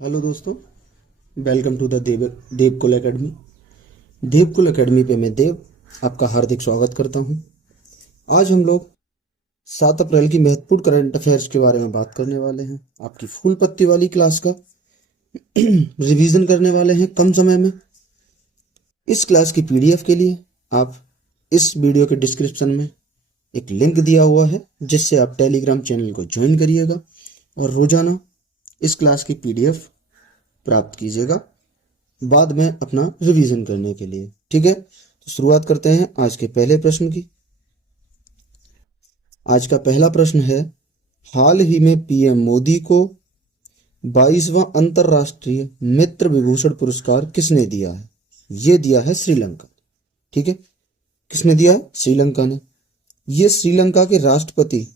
Hello दोस्तों, welcome to the Devkul academy. Devkul academy पे मैं देव आपका हार्दिक स्वागत करता हूं। आज हम लोग 7 अप्रैल की महत्वपूर्ण करंट अफेयर्स के बारे में बात करने वाले हैं। आपकी फुल पत्ती वाली क्लास का रिवीजन करने वाले हैं कम समय में। इस क्लास की पीडीएफ के लिए आप इस वीडियो के डिस्क्रिप्शन में एक लिंक दिया हुआ है, जिससे आप टेलीग्राम चैनल को ज्वाइन करिएगा और रोजाना इस क्लास की पीडीएफ प्राप्त कीजिएगा बाद में अपना रिवीजन करने के लिए। ठीक है, तो शुरुआत करते हैं आज के पहले प्रश्न की। आज का पहला प्रश्न है, हाल ही में पीएम मोदी को 22वां अंतरराष्ट्रीय मित्र विभूषण पुरस्कार किसने दिया है? ये दिया है श्रीलंका। ठीक है, किसने दिया है? श्रीलंका ने। ये श्रीलंका के राष्ट्रपति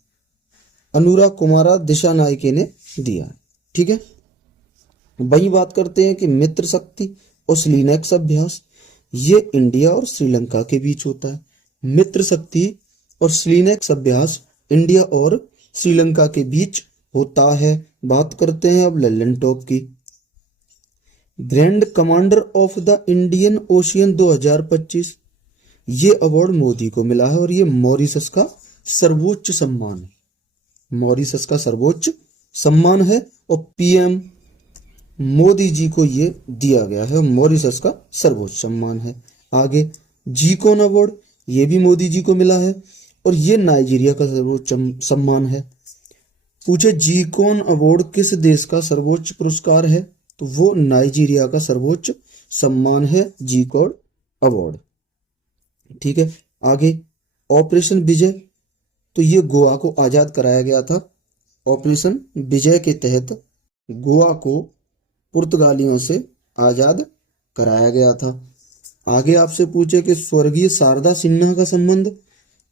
अनुरा कुमारा दिशानायके ने दिया है। ठीक है, वही बात करते हैं कि मित्र शक्ति और श्रीलैक्स अभ्यास ये इंडिया और श्रीलंका के बीच होता है। मित्र शक्ति और श्रीलैक्स अभ्यास इंडिया और श्रीलंका के बीच होता है। बात करते हैं अब लल्लनटॉप की। Grand commander of the Indian ocean 2025 ये अवार्ड मोदी को मिला है और ये मॉरिशस का सर्वोच्च सम्मान है। मॉरिशस का सर्वोच्च सम्मान है और पीएम मोदी जी को ये दिया गया है। मॉरिशस का सर्वोच्च सम्मान है। आगे जीकोन अवार्ड ये भी मोदी जी को मिला है और ये नाइजीरिया का सर्वोच्च सम्मान है। पूछे जीकोन अवार्ड किस देश का सर्वोच्च पुरस्कार है, तो वो नाइजीरिया का सर्वोच्च सम्मान है जीकोन अवार्ड। ठीक है, आगे ऑपरेशन विजय, तो ये गोवा को आजाद कराया गया था। ऑपरेशन विजय के तहत गोवा को पुर्तगालियों से आजाद कराया गया था। आगे आपसे पूछे कि स्वर्गीय शारदा सिन्हा का संबंध,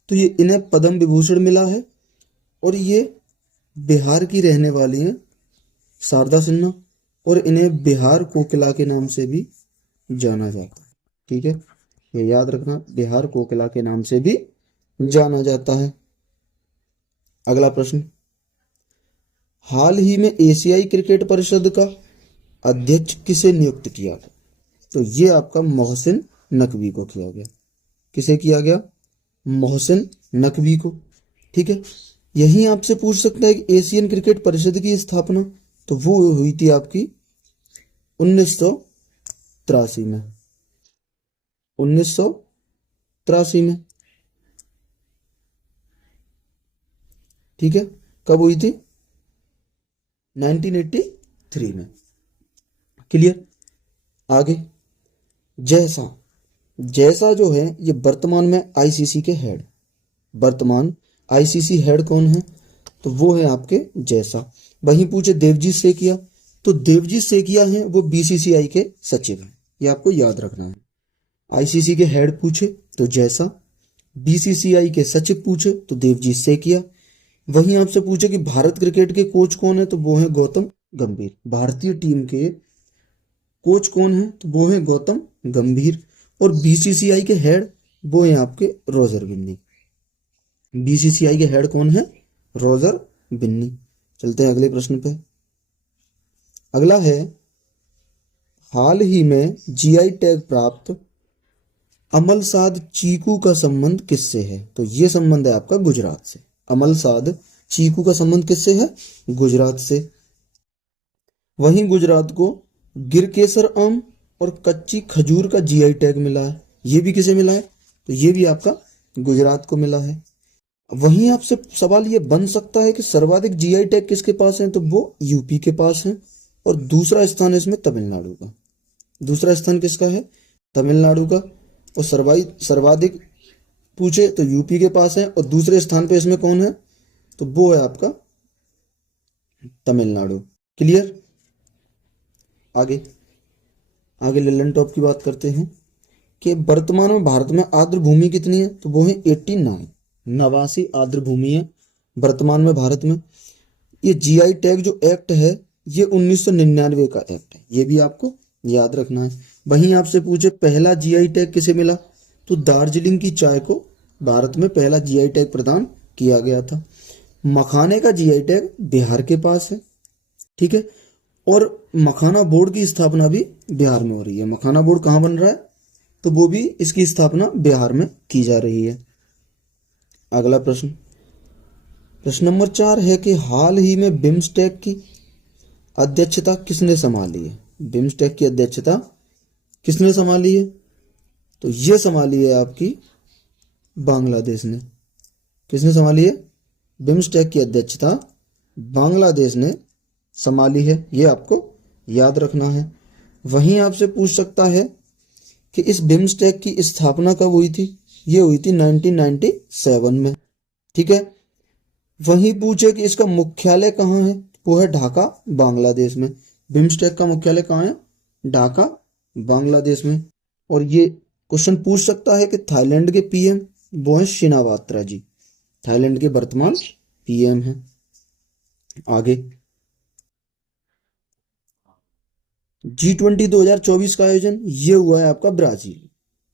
तो ये इन्हें पद्म विभूषण मिला है और ये बिहार की रहने वाली हैं शारदा सिन्हा, और इन्हें बिहार कोकिला के नाम से भी जाना जाता है। ठीक है, ये याद रखना, बिहार कोकिला के नाम से भी जाना जाता है। अगला प्रश्न, हाल ही में एशियाई क्रिकेट परिषद का अध्यक्ष किसे नियुक्त किया गया? तो ये आपका मोहसिन नकवी को किया गया। किसे किया गया? मोहसिन नकवी को। ठीक है, यही आपसे पूछ सकता है कि एशियन क्रिकेट परिषद की स्थापना, तो वो हुई थी आपकी 1983 में। 1983 में। ठीक है, कब हुई थी? 1983 में। क्लियर। आगे जैसा जो है ये वर्तमान में आईसीसी के हेड। वर्तमान आईसीसी हेड कौन है? तो वो है आपके जैसा। वहीं पूछे देवजीत सेकिया, तो देवजीत सेकिया हैं वो बीसीसीआई के सचिव हैं, ये आपको याद रखना है। आईसीसी के हेड पूछे तो जैसा, बीसीसीआई के सचिव पूछे तो देवजीत सेकिया। वहीं आपसे पूछे कि भारत क्रिकेट के कोच कौन है, तो वो है गौतम गंभीर। भारतीय टीम के कोच कौन है, तो वो है गौतम गंभीर। और बीसीसीआई के हेड वो है आपके रोजर बिन्नी। बीसीसीआई के हेड कौन है? रोजर बिन्नी। चलते हैं अगले प्रश्न पे। अगला है, हाल ही में जीआई टैग प्राप्त अमलसाद चीकू का संबंध किससे है? तो ये संबंध है आपका गुजरात से। अमलसाद चीकू का संबंध किससे है? गुजरात से। वहीं गुजरात को गिरकेसर आम और कच्ची खजूर का जीआई टैग मिला है। ये भी किसे मिला है? तो ये भी आपका गुजरात को मिला है। वहीं आपसे सवाल ये बन सकता है कि सर्वाधिक जीआई टैग किसके पास है, तो वो यूपी के पास है और दूसरा स्थान इसमें तमिलनाडु का। दूसरा स्थान किसका है? तमिलनाडु का। और सर्वाधिक पूछे तो यूपी के पास है और दूसरे स्थान पे इसमें कौन है, तो वो है आपका तमिलनाडु। क्लियर। आगे लल्लनटॉप की बात करते हैं कि वर्तमान में भारत में आर्द्र भूमि कितनी है, तो वो है 89। 89 आर्द्र भूमि है वर्तमान में भारत में। ये जीआई टैग जो एक्ट है ये 1999 का एक्ट है, ये भी आपको याद रखना है। वहीं आपसे पूछे पहला जीआई टैग किसे मिला, तो दार्जिलिंग की चाय को भारत में पहला जीआई टैग प्रदान किया गया था। मखाने का जीआई टैग बिहार के पास है। ठीक है, और मखाना बोर्ड की स्थापना भी बिहार में हो रही है। मखाना बोर्ड कहाँ बन रहा है, तो वो भी इसकी स्थापना बिहार में की जा रही है। अगला प्रश्न, प्रश्न नंबर 4 है कि हाल ही में बिम्स्टेक की अध्यक्षता किसने संभाली है। बिम्स्टेक की अध्यक्षता किसने संभाली है, तो ये संभाली है आपकी बांग्लादेश ने। किसने संभाली है, बिम्स्टेक की अध्यक्षता बांग्लादेश ने संभाली है, ये आपको याद रखना है। वहीं आपसे पूछ सकता है कि इस बिम्स्टेक की स्थापना कब हुई थी, ये हुई थी 1997 में, ठीक है। वहीं पूछे कि इसका मुख्यालय कहाँ है, वो है ढाका बांग्लादेश में। बिम्स्टेक का मुख्यालय कहाँ है, ढाका बांग्लादेश में। और ये क्वेश्चन पूछ सकता है कि थाईलैंड के पीएम वो है शिनावात्रा जी, थाईलैंड के वर्तमान पीएम हैं। आगे G20 2024 का आयोजन ये हुआ है आपका ब्राजील।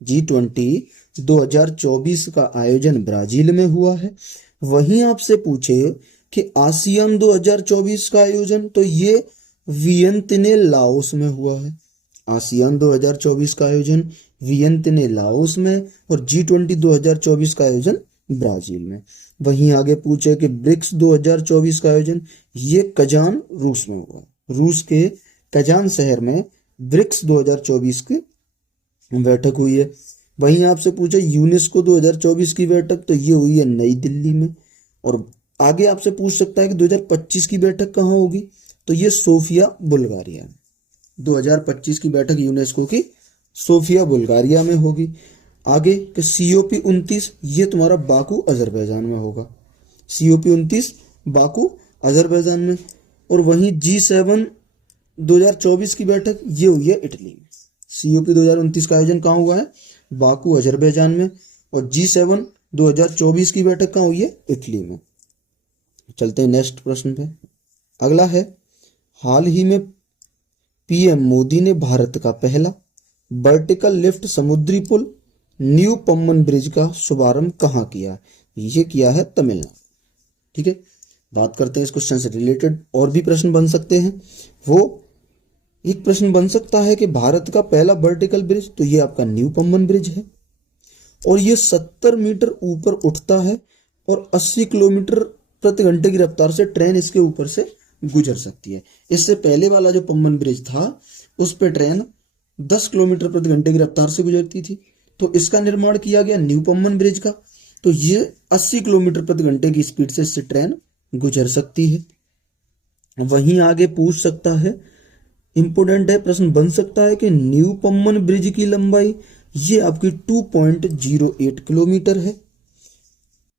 G20 2024 का आयोजन ब्राजील में हुआ है। वहीं आपसे पूछे कि आसियान 2024 का आयोजन, तो ये वियंतने लाओस में हुआ है। आसियान 2024 का आयोजन वियंतने लाओस में और G20 2024 का आयोजन ब्राजील में। वहीं आगे पूछे कि ब्रिक्स 2024 का आयोजन ये कजान रूस में हुआ। रूस के कजान शहर में ब्रिक्स 2024 की बैठक हुई है। वहीं आपसे पूछे यूनेस्को 2024 की बैठक, तो ये हुई है नई दिल्ली में। और आगे आपसे पूछ सकता है कि 2025 की बैठक कहाँ होगी, तो ये सोफिया बुल्गारिया में। 2025 की बैठक यूनेस्को की सोफिया बुल्गारिया में होगी। आगे कि COP 29 ये तुम्हारा बाकू अजरबैजान में होगा। COP 29 बाकू अजरबैजान में। और वहीं G7 2024 की बैठक ये हुई है इटली में। COP 2029 का आयोजन कहाँ हुआ है, बाकू अजरबैजान में। और G7 2024 की बैठक कहाँ हुई है, इटली में। चलते हैं नेक्स्ट प्रश्न पे। अगला है, हाल ही में PM मोदी ने भारत का पहला वर्टिकल लिफ्ट समुद्री पुल न्यू पम्बन ब्रिज का शुभारंभ कहाँ किया, ये किया है तमिलनाडु, ठीक है। बात करते हैं इस क्वेश्चन से रिलेटेड और भी प्रश्न बन सकते हैं। वो एक प्रश्न बन सकता है कि भारत का पहला वर्टिकल ब्रिज, तो ये आपका न्यू पम्बन ब्रिज है और ये 70 मीटर ऊपर उठता है और 80 किलोमीटर प्रति घंटे की रफ्तार से ट्रेन इसके ऊपर से गुजर सकती है। इससे पहले वाला जो पम्बन ब्रिज था उस पर ट्रेन 10 किलोमीटर प्रति घंटे की रफ्तार से गुजरती थी, तो इसका निर्माण किया गया न्यू पम्बन ब्रिज का, तो ये 80 किलोमीटर प्रति घंटे की स्पीड से इससे ट्रेन गुजर सकती है। वहीं आगे पूछ सकता है, इंपोर्टेंट है, प्रश्न बन सकता है कि न्यू पम्बन ब्रिज की लंबाई ये आपकी 2.08 किलोमीटर है।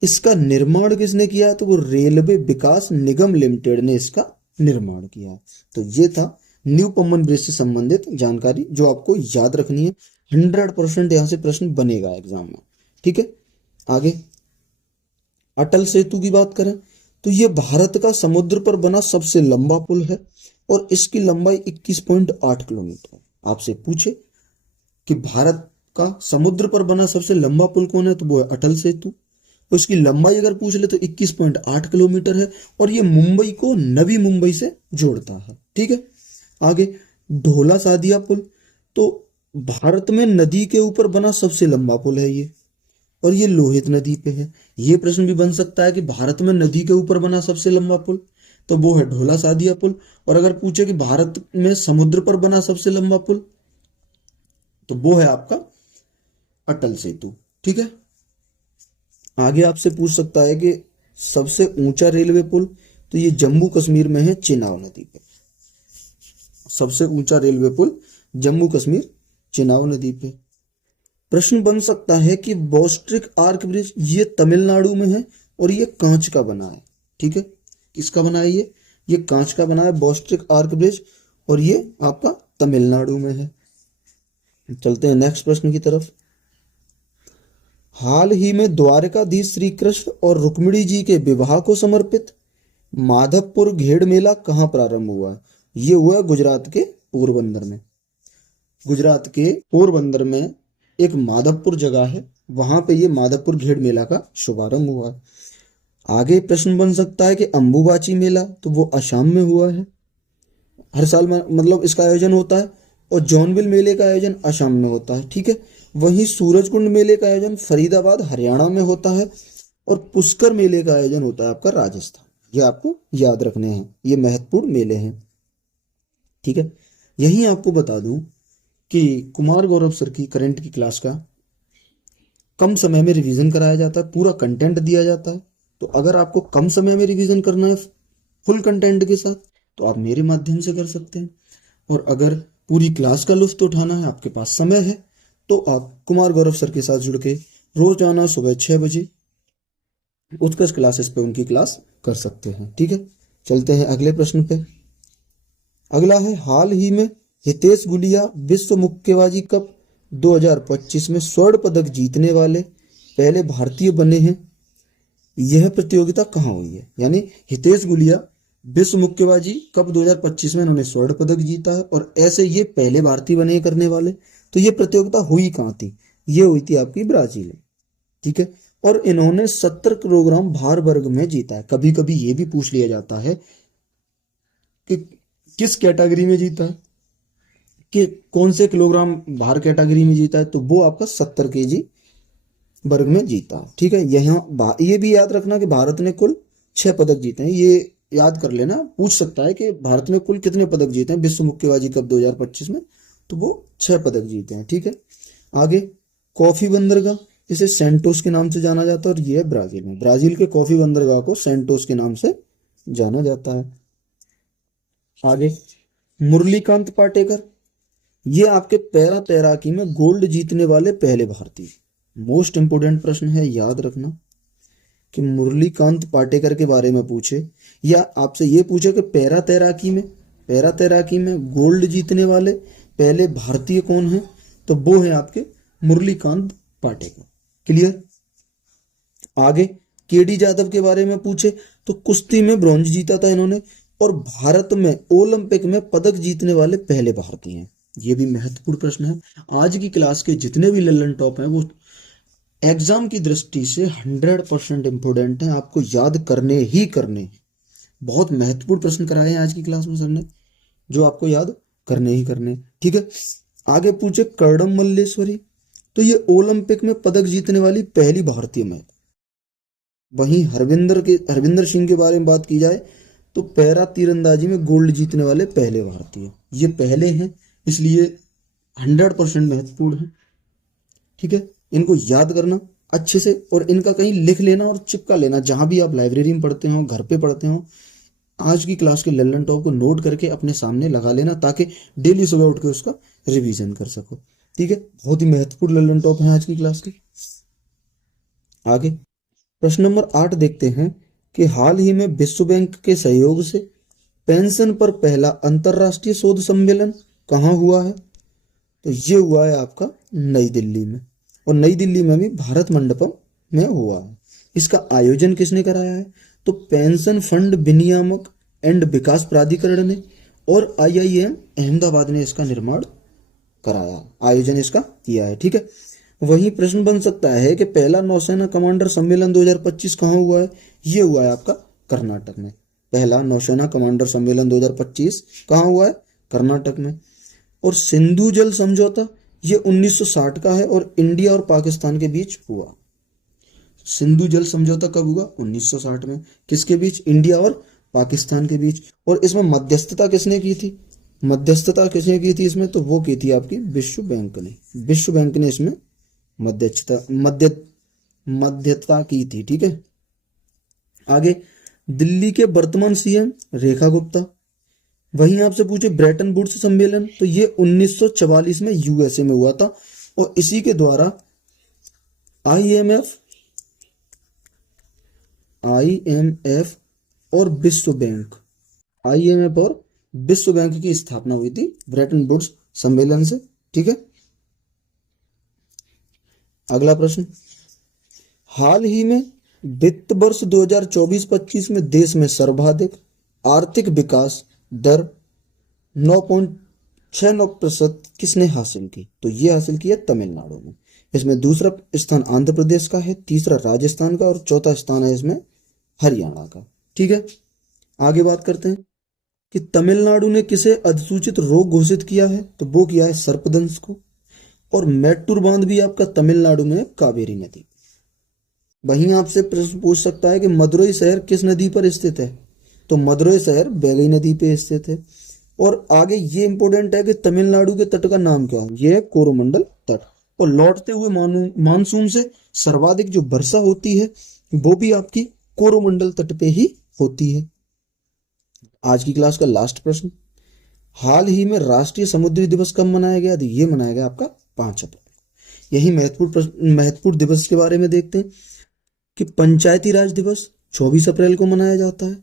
इसका निर्माण किसने किया, तो वो रेलवे विकास निगम लिमिटेड ने इसका निर्माण किया। तो ये था न्यू पम्बन ब्रिज से संबंधित जानकारी जो आपको याद रखनी है। 100% यहाँ से प्रश्न बनेगा एग्जाम में, ठीक है। आगे अटल सेतु की बात करें तो ये भारत का समुद्र पर बना सबसे लंबा पुल है और इसकी लंबाई 21.8 किलोमीटर है। आपसे पूछे कि भारत का समुद्र पर बना सबसे लंबा पुल कौन है, तो वो है अटल सेतु। उसकी लंबाई अगर पूछ ले तो 21.8 किलोमीटर है और ये मुंबई को नवी मुंबई से जोड़ता है, ठीक है। आगे ढोला सादिया पुल, तो भारत में नदी के ऊपर बना सबसे लंबा पुल है ये और ये लोहित नदी पे है। ये प्रश्न भी बन सकता है कि भारत में नदी के ऊपर बना सबसे लंबा पुल, तो वो है ढोला सादिया पुल। और अगर पूछे कि भारत में समुद्र पर बना सबसे लंबा पुल, तो वो है आपका अटल सेतु, ठीक है। आगे आपसे पूछ सकता है कि सबसे ऊंचा रेलवे पुल, तो ये जम्मू कश्मीर में है चिनाब नदी पे। सबसे ऊंचा रेलवे पुल जम्मू कश्मीर चिनाब नदी पे। प्रश्न बन सकता है कि बोस्ट्रिक आर्क ब्रिज ये तमिलनाडु में है और ये कांच का बना है, ठीक है। किसका बना है ये कांच का बना है बोस्ट्रिक आर्क ब्रिज और ये आपका तमिलनाडु में है। चलते हैं नेक्स्ट प्रश्न की तरफ। हाल ही में द्वारकाधीश श्री कृष्ण और रुक्मिणी जी के विवाह को समर्पित माधवपुर घेड़ मेला कहाँ प्रारंभ हुआ, ये हुआ गुजरात के पोरबंदर में। गुजरात के पोरबंदर में एक माधवपुर जगह है, वहां पे ये माधवपुर घेड़ मेला का शुभारंभ हुआ। आगे प्रश्न बन सकता है कि अंबुबाची मेला, तो वो असम में हुआ है। हर साल मतलब इसका आयोजन होता है। और जौनबिल मेले का आयोजन असम में होता है, ठीक है। वहीं सूरजकुंड मेले का आयोजन फरीदाबाद हरियाणा में होता है। और पुष्कर मेले का आयोजन होता है आपका राजस्थान। ये आपको याद रखने हैं, ये महत्वपूर्ण मेले हैं, ठीक है। यही आपको बता दूं कि कुमार गौरव सर की करंट की क्लास का कम समय में रिवीजन कराया जाता है, पूरा कंटेंट दिया जाता है। तो अगर आपको कम समय में रिवीजन करना है फुल कंटेंट के साथ, तो आप मेरे माध्यम से कर सकते हैं। और अगर पूरी क्लास का लुत्फ उठाना है, आपके पास समय है, तो आप कुमार गौरव सर के साथ जुड़ के रोजाना सुबह 6 बजे उत्कर्ष क्लासेस पे उनकी क्लास कर सकते हैं, ठीक है। चलते हैं अगले प्रश्न पे। अगला है, हाल ही में हितेश गुलिया विश्व मुक्केबाजी कप 2025 में स्वर्ण पदक जीतने वाले पहले भारतीय बने हैं। यह प्रतियोगिता कहाँ हुई है? यानी हितेश गुलिया विश्व मुक्केबाजी कप 2025 में इन्होंने स्वर्ण पदक जीता है, और ऐसे ये पहले भारतीय बने करने वाले। तो ये प्रतियोगिता हुई कहाँ थी? ये हुई थी आपकी ब्राजील में, ठीक है। और इन्होंने 70 किलोग्राम भार वर्ग में जीता है। कभी कभी ये भी पूछ लिया जाता है कि किस कैटेगरी में जीता है, कि कौन से किलोग्राम भार कैटेगरी में जीता है, तो वो आपका 70 केजी वर्ग में जीता है, ठीक है। यहाँ ये भी याद रखना कि भारत ने कुल 6 पदक जीते हैं। ये याद कर लेना, पूछ सकता है कि भारत में कुल कितने पदक जीते हैं विश्व मुक्केबाजी कप 2025 में, तो वो 6 पदक जीते हैं, ठीक है। आगे, कॉफी बंदरगाह, इसे सेंटोस के नाम से जाना जाता है, और ये है ब्राजील में। ब्राजील के कॉफी बंदरगाह को सेंटोस के नाम से जाना जाता है। आगे, मुरलीकांत पाटेकर, ये आपके पैरा तैराकी में गोल्ड जीतने वाले पहले भारतीय। मोस्ट इंपोर्टेंट प्रश्न है, याद रखना कि मुरलीकांत पाटेकर के बारे में पूछे, या आपसे ये पूछे कि पैरा तैराकी में गोल्ड जीतने वाले पहले भारतीय कौन है, तो वो है आपके मुरलीकांत पाटेकर। क्लियर? आगे, केडी जादव के बारे में पूछे तो कुश्ती में ब्रॉन्ज जीता था इन्होंने, और भारत में ओलंपिक में पदक जीतने वाले पहले भारतीय हैं। ये भी महत्वपूर्ण प्रश्न है। आज की क्लास के जितने भी लल्लन टॉप हैं वो एग्जाम की दृष्टि से 100% इंपोर्टेंट है, आपको याद करने ही करने। बहुत महत्वपूर्ण प्रश्न कराए हैं आज की क्लास में सर ने, जो आपको याद करने ही करने, ठीक है। आगे पूछे कर्णम मल्लेश्वरी, तो ये ओलंपिक में पदक जीतने वाली पहली भारतीय महिला। वहीं हरविंदर सिंह के बारे में बात की जाए तो पैरा तीरंदाजी में गोल्ड जीतने वाले पहले भारतीय। ये पहले हैं, इसलिए 100% महत्वपूर्ण है, ठीक है। इनको याद करना अच्छे से, और इनका कहीं लिख लेना और चिपका लेना, जहां भी आप लाइब्रेरी में पढ़ते हो, घर पे पढ़ते हो। आज की क्लास के लल्लन टॉप को नोट करके अपने सामने लगा लेना, ताकि डेली सुबह उठ के उसका रिवीजन कर सको, ठीक है। बहुत ही महत्वपूर्ण लल्लन टॉप है आज की क्लास के। आगे, प्रश्न नंबर 8 देखते हैं कि हाल ही में विश्व बैंक के सहयोग से पेंशन पर पहला अंतरराष्ट्रीय शोध सम्मेलन कहाँ हुआ है? तो ये हुआ है आपका नई दिल्ली में, और नई दिल्ली में भी भारत मंडपम में हुआ है। इसका आयोजन किसने कराया है? तो पेंशन फंड विनियामक एंड विकास प्राधिकरण ने, और IIM अहमदाबाद ने इसका निर्माण कराया, आयोजन इसका किया है, ठीक है। वही प्रश्न बन सकता है कि पहला नौसेना कमांडर सम्मेलन 2025 कहाँ हुआ है? ये हुआ है आपका कर्नाटक में। पहला नौसेना कमांडर सम्मेलन 2025 कहाँ हुआ है? कर्नाटक में। और सिंधु जल समझौता ये 1960 का है, और इंडिया और पाकिस्तान के बीच हुआ। सिंधु जल समझौता कब हुआ? 1960 में। किसके बीच? इंडिया और पाकिस्तान के बीच। और इसमें मध्यस्थता किसने की थी? इसमें तो वो की थी आपकी विश्व बैंक ने। विश्व बैंक ने इसमें मध्यस्थता की थी, ठीक है। आगे, दिल्ली के वर्तमान CM रेखा गुप्ता। वहीं आपसे पूछे ब्रेटन वुड्स सम्मेलन, तो ये 1944 में USA में हुआ था, और इसी के द्वारा IMF और विश्व बैंक की स्थापना हुई थी ब्रेटन वुड्स सम्मेलन से, ठीक है। अगला प्रश्न, हाल ही में वित्त वर्ष 2024-25 में देश में सर्वाधिक आर्थिक विकास दर 9.69% किसने हासिल की? तो ये हासिल किया तमिलनाडु में। इसमें दूसरा स्थान आंध्र प्रदेश का है, तीसरा राजस्थान का, और चौथा स्थान है इसमें हरियाणा का, ठीक है। आगे बात करते हैं कि तमिलनाडु ने किसे अधिसूचित रोग घोषित किया है, तो वो किया है सर्पदंश को। और मैट्टूर बांध भी आपका तमिलनाडु में कावेरी नदी। वहीं आपसे प्रश्न पूछ सकता है कि मदुरई शहर किस नदी पर स्थित है, तो मदुरई शहर बैगई नदी पे स्थित है। और आगे ये इंपॉर्टेंट है कि तमिलनाडु के तट का नाम क्या है, ये है कोरोमंडल तट। और लौटते हुए मानसून से सर्वाधिक जो वर्षा होती है वो भी आपकी कोरोमंडल तट पे ही होती है। आज की क्लास का लास्ट प्रश्न, हाल ही में राष्ट्रीय समुद्री दिवस कब मनाया गया, तो ये मनाया गया आपका 5 अप्रैल। यही महत्वपूर्ण दिवस के बारे में देखते हैं कि पंचायती राज दिवस 24 अप्रैल को मनाया जाता है,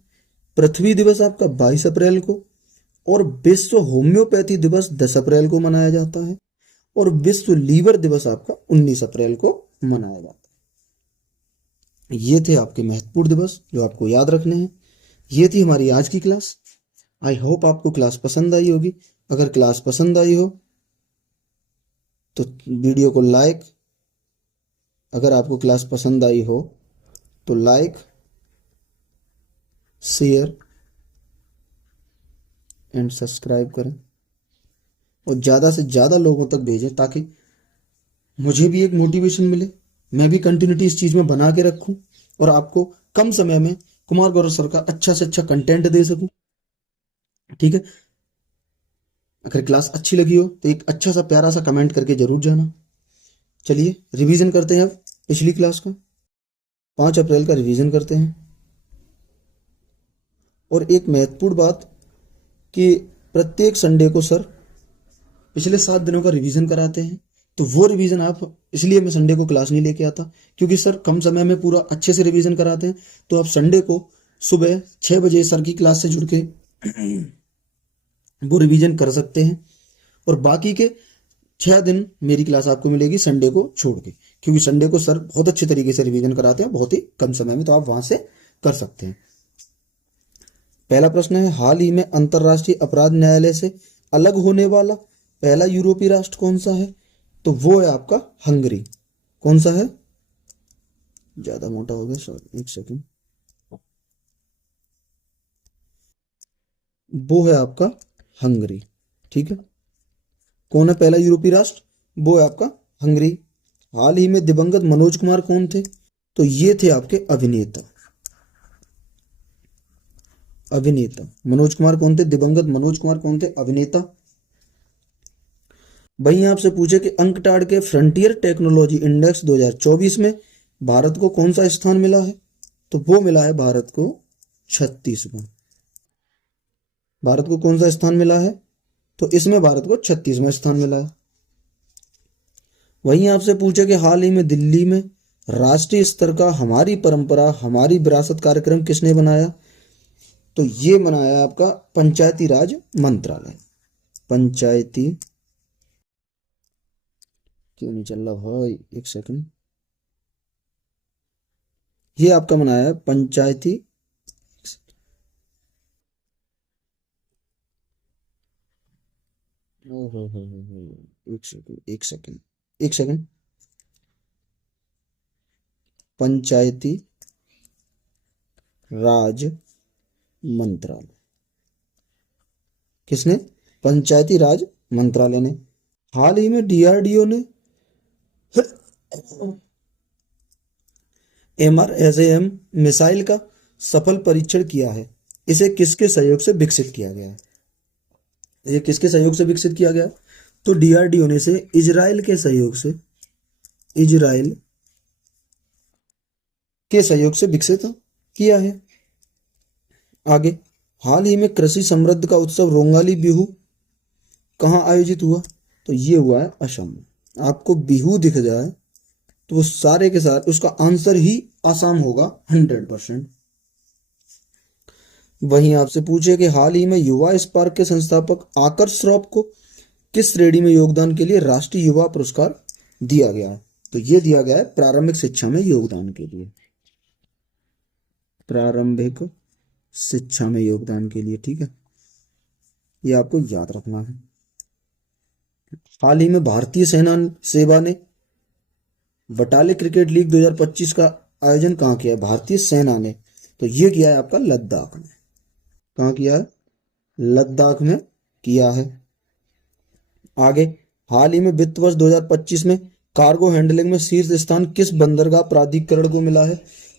पृथ्वी दिवस आपका 22 अप्रैल को, और विश्व होम्योपैथी दिवस 10 अप्रैल को मनाया जाता है, और विश्व लीवर दिवस आपका 19 अप्रैल को मनाया जाता है। ये थे आपके महत्वपूर्ण दिवस जो आपको याद रखने हैं। ये थी हमारी आज की क्लास। आई होप आपको क्लास पसंद आई होगी। अगर क्लास पसंद आई हो तो वीडियो को लाइक, अगर आपको क्लास पसंद आई हो तो लाइक, शेयर एंड सब्सक्राइब करें और ज़्यादा से ज़्यादा लोगों तक भेजें ताकि मुझे भी एक मोटिवेशन मिले, मैं भी कंटिन्यूटी इस चीज़ में बना के रखूं और आपको कम समय में कुमार गौरव सर का अच्छा से अच्छा कंटेंट दे सकूं। ठीक है, अगर क्लास अच्छी लगी हो तो एक अच्छा सा प्यारा सा कमेंट करके जरूर जाना। चलिए रिवीजन करते हैं अब पिछली क्लास का। 5 अप्रैल का रिवीजन करते हैं। और एक महत्वपूर्ण बात कि प्रत्येक संडे को सर पिछले 7 दिनों का रिवीजन कराते हैं, तो वो रिवीजन आप, इसलिए मैं संडे को क्लास नहीं लेके आता क्योंकि सर कम समय में पूरा अच्छे से रिवीजन कराते हैं। तो आप संडे को सुबह 6 बजे सर की क्लास से जुड़ के वो रिवीजन कर सकते हैं, और बाकी के 6 दिन मेरी क्लास आपको मिलेगी संडे को छोड़ के, क्योंकि संडे को सर बहुत अच्छे तरीके से रिवीजन कराते हैं बहुत ही कम समय में, तो आप वहां से कर सकते हैं। पहला प्रश्न है, हाल ही में अंतरराष्ट्रीय अपराध न्यायालय से अलग होने वाला पहला यूरोपीय राष्ट्र कौन सा है, तो वो है आपका हंगरी। कौन सा है, ज्यादा मोटा हो गया सॉरी, एक सेकंड, वो है आपका हंगरी। ठीक है, कौन है पहला यूरोपीय राष्ट्र, वो है आपका हंगरी। हाल ही में दिवंगत मनोज कुमार कौन थे, तो ये थे आपके अभिनेता। मनोज कुमार कौन थे, दिवंगत मनोज कुमार कौन थे, अभिनेता। वहीं आपसे पूछे कि अंकटाड के फ्रंटियर टेक्नोलॉजी इंडेक्स 2024 में भारत को कौन सा स्थान मिला है, तो वो मिला है भारत को 36वां। भारत को कौन सा स्थान मिला है, तो इसमें भारत को 36वां स्थान मिला है। वहीं आपसे पूछे कि हाल ही में दिल्ली में राष्ट्रीय स्तर का हमारी परंपरा हमारी विरासत कार्यक्रम किसने बनाया, तो ये बनाया आपका पंचायती राज मंत्रालय। पंचायती, क्यों नहीं चल रहा भाई, एक सेकंड, ये आपका बनाया है पंचायती, एक सेकंड, पंचायती राज मंत्रालय। किसने, पंचायती राज मंत्रालय ने। हाल ही में डीआरडीओ ने MRSAM मिसाइल का सफल परीक्षण किया है। इसे किसके सहयोग से विकसित किया गया है, ये किसके सहयोग से विकसित किया गया, तो डीआरडीओ ने से इजराइल के सहयोग से, इजराइल के सहयोग से विकसित किया है। आगे, हाल ही में कृषि समृद्ध का उत्सव रोंगाली बिहू कहाँ आयोजित हुआ, तो ये हुआ है असम में। आपको बिहू दिख जाए तो वो सारे के साथ उसका आंसर ही आसाम होगा 100%। वहीं आपसे पूछे कि हाल ही में युवा स्पार्क के संस्थापक आकर्ष श्रॉफ को किस श्रेणी में योगदान के लिए राष्ट्रीय युवा पुरस्कार दिया गया है, तो ये दिया गया है प्रारंभिक शिक्षा में योगदान के लिए, प्रारंभिक शिक्षा में योगदान के लिए। ठीक है, ये आपको याद रखना है। हाल ही में भारतीय सेवा ने बटाले क्रिकेट लीग 2025 का आयोजन कहाँ किया है, भारतीय सेना ने, तो ये किया है आपका लद्दाख में। कहाँ किया है, लद्दाख में किया है। आगे, हाल ही में वित्त वर्ष 2025 में कार्गो हैंडलिंग में शीर्ष स्थान किस बंदरगाह प्राधिकरण को मिला है?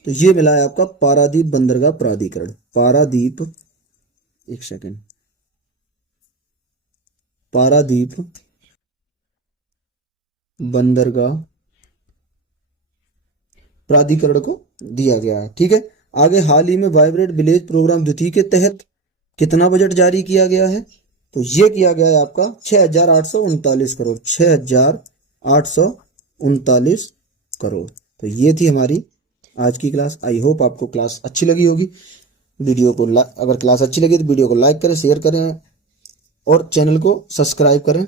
तो ये मिला है आपका पारादीप बंदरगाह प्राधिकरण। पारादीप, एक सेकेंड, पारादीप बंदरगाह प्राधिकरण को दिया गया है। ठीक है। आगे, हाल ही में वाइब्रेंट विलेज प्रोग्राम द्वितीय के तहत कितना बजट जारी किया गया है? तो ये किया गया है आपका 6,839 करोड़। 6,839 करोड़। तो ये थी हमारी आज की क्लास। आई होप आपको क्लास अच्छी लगी होगी। वीडियो को अगर क्लास अच्छी लगी तो वीडियो को लाइक करें, शेयर करें और चैनल को सब्सक्राइब करें।